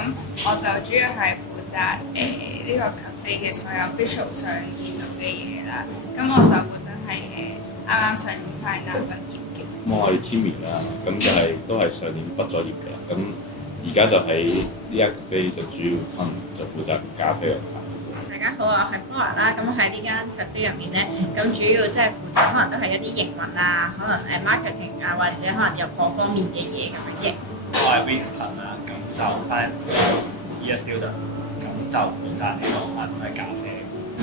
咁我就主要係負責呢個 cafe 嘅所有 visual 上見到嘅嘢啦。咁我就本身係啱啱上年快拿畢業嘅。我係 Timmy 啦，咁就係都係上年畢咗業嘅啦。咁而家就喺呢一 cafe 就主要就負責咖啡嘅。大家好，我係 Flora 啦。咁喺呢間 cafe 入面咧，咁主要即係負責可能都係一啲營運啊，可能marketing 啊，或者可能入貨方面嘅嘢咁樣嘅。我係 Winston 啦，咁就翻 year student，咁就負責呢個可能係咖啡。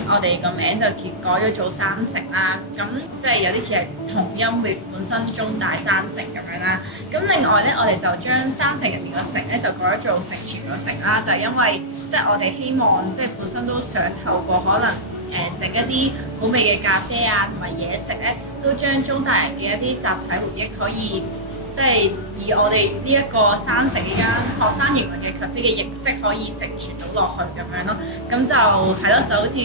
我哋個名就改咗做山城啦，咁即係有啲似係同音 with 本身中大山城咁樣啦。咁另外咧，我哋就將山城入面個城咧就改咗做成全個城啦，就係因為即係我哋希望即係本身都想透過可能整一啲好味嘅咖啡啊，同埋嘢食咧，都將中大人嘅一啲集體回憶可以即係以我哋呢一個山城呢間學生營運嘅 cafe 嘅形式可以承傳到落去咁樣咯。咁就係咯，就好似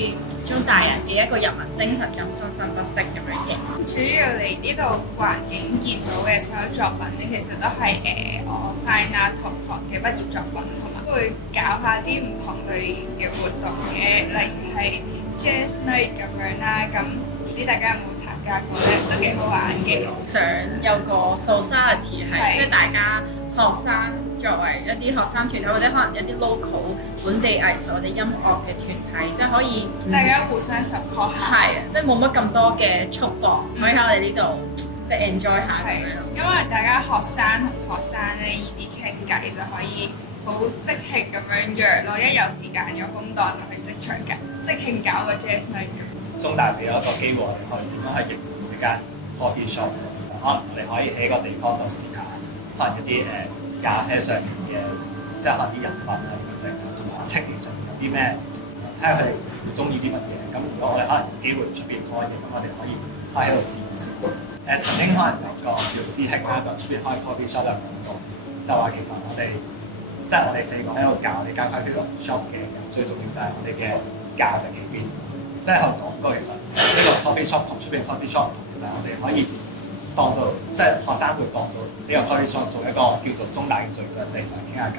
中大人嘅一個人民精神咁生生不息咁樣嘅。主要嚟呢度環境見到嘅所有作品咧，其實都係我 Fine Art 同學嘅畢業作品，同埋都會搞下啲唔同類型嘅活動嘅，例如係 Jazz Night 咁樣啦。咁唔知大家有冇參加過咧？都幾好玩嘅。想有個 society 係即係大家學生作為一啲學生團體，或者可能一啲 local 本地藝術或者音樂嘅團體，即係可以大家互相 support 下。係啊，即係冇乜咁多嘅束縛，可以喺我哋呢度即係 enjoy 下咁樣咯。因為大家學生同學生咧，依啲傾偈就可以好即興咁樣約咯，一有時間有空檔就去即場嘅即興搞個 jazz night 咁。中大俾咗一個機會，我哋可以點樣去營運呢間 coffee shop？可能我哋可以喺個地方就試下，可能一啲咖啡上面嘅，即係可能啲飲品啊點樣整啊，同埋青年上面有啲咩，睇下佢哋會中意啲乜嘢。咁如果我哋可能有機會出邊開嘅，咁我哋可以喺度試一試。曾經可能有個叫師兄啦，就出邊開 coffee shop 有講過，就話其實我哋即係我哋四個喺度教呢間 coffee shop 嘅人，最重要就係我哋嘅價值喺邊。即係我講過，其實呢個 coffee shop 同出邊 coffee shop 唔同嘅就係我哋可以當做即係學生會當做呢個 coffee shop 做一個叫做中大嘅聚會地方傾下偈。